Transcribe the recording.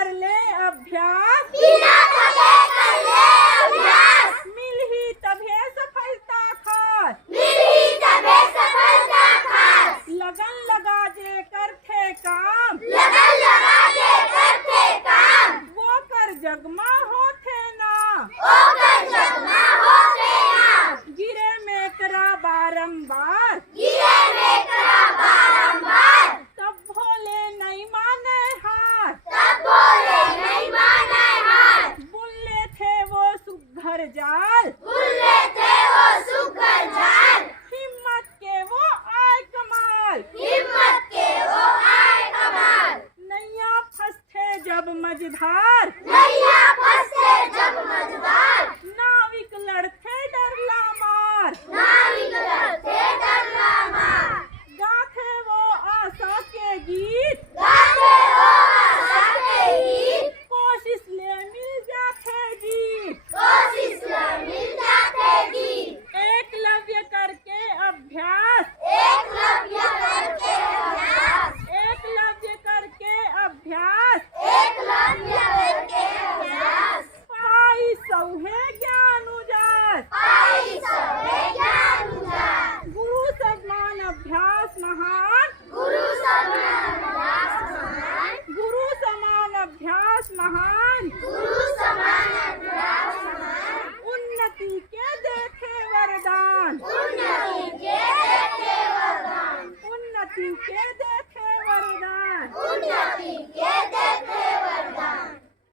कर ले अभ्यास, बिना थके कर ले अभ्यास, मिल ही तभे सफलता खास, मिल ही तभे सफलता खास, लगन लगा जे करथे काम, लगन लगा जे करथे काम, वो कर जगमा होथे ना, ओ कर जगमा होथे ना, गिरे में करा बारंबार, गिरे में करा बारंबार, तब भोले नहीं माने हार, तब बोले नहीं माने हार, बुल्ले थे वो सुघर जाल, भूले थे वो सुघर जाल, हिम्मत के वो आए कमाल, हिम्मत के वो आए कमाल, नैया फंसते जब मझधार,